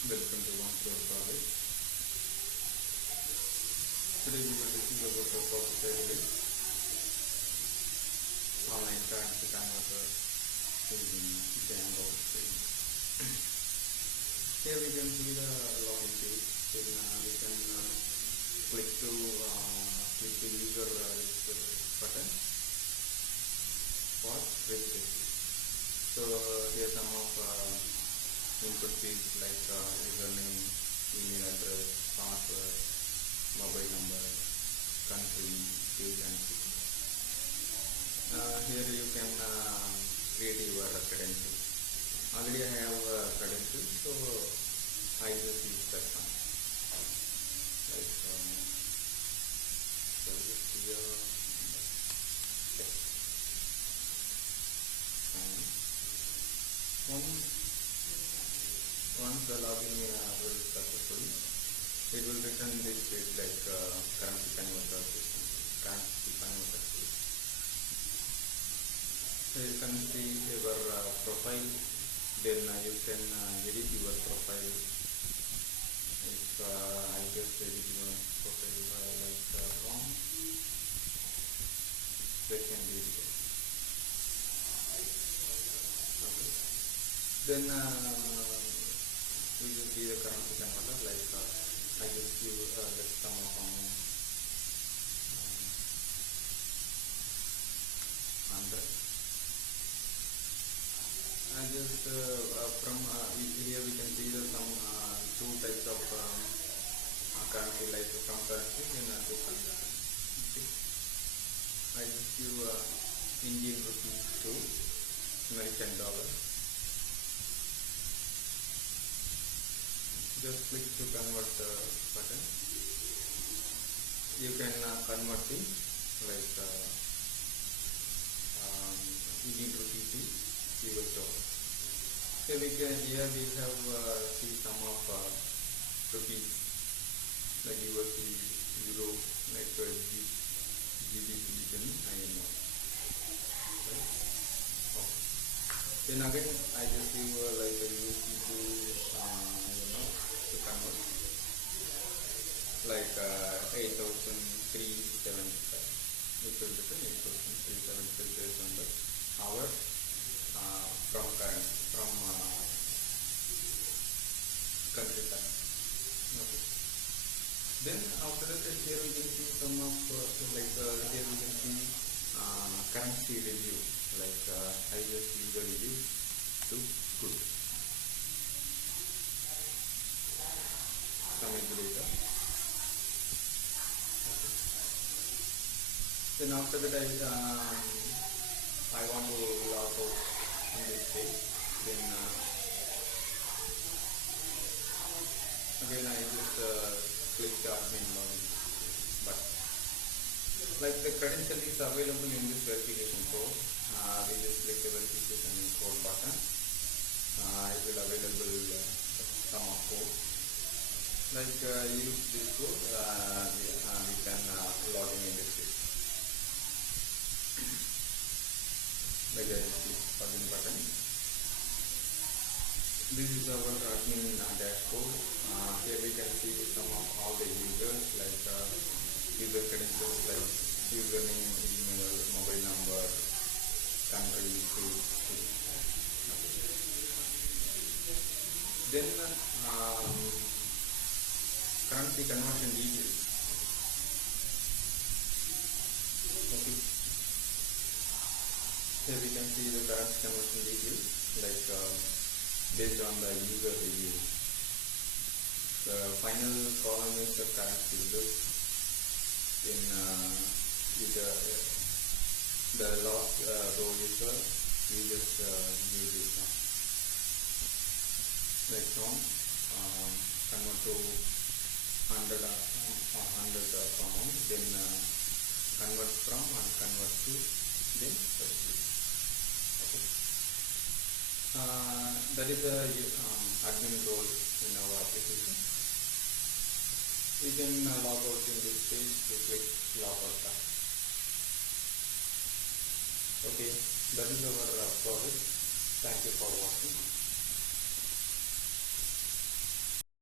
Welcome to one floor project. Today we will discuss about the process title online currency converter using Django. Here we can see the login page. Then we can click the user register button for registration. So here some of input fields like username, email address, password, mobile number, country, state and city. Here you can create your credentials. Already I have credentials, so I just use that one. Like so just here and once the login will be successful, it will return this page like currency converter system. So you can see your profile, then you can edit your profile. If I just edit your profile like wrong, that can be edited. Okay. Then we just see the currency converter like I just use like some of 100. I just from here we can see the some two types of currency, like from currency and to currency. Okay. I just use Indian rupees to American dollar. Just click to convert the button. You can convert it like Indian rupee to US dollar. Here we have see some of rupees like USD, Euro, like GBP, and INR. Okay. Then again I just use like a USD to convert like 8,375, which will return 8,375 based on the hour from country currency. Okay. Then after that, here we can see some of here we can see currency review. Like I just use the review to good. Some data. Okay. Then after that I want to log out in this page. Then again I just click the admin login button. Like the credential is available in this verification code. We just click the verification code button. It will available some of code. Like use this code, we can log in this page. Like I click login button. This is our admin dashboard. Here we can see some of all the users, like user credentials like username, email, mobile number, country, state. Then currency conversion details. Okay. Here we can see the currency conversion details like based on the user review. The final column is the currency users. In the last row is the users use this one. Like now, convert to 100 amount, then convert from and convert to, then okay. That is the admin role in our application. We can log out in this page to click log out back. Okay, that is our project. Thank you for watching.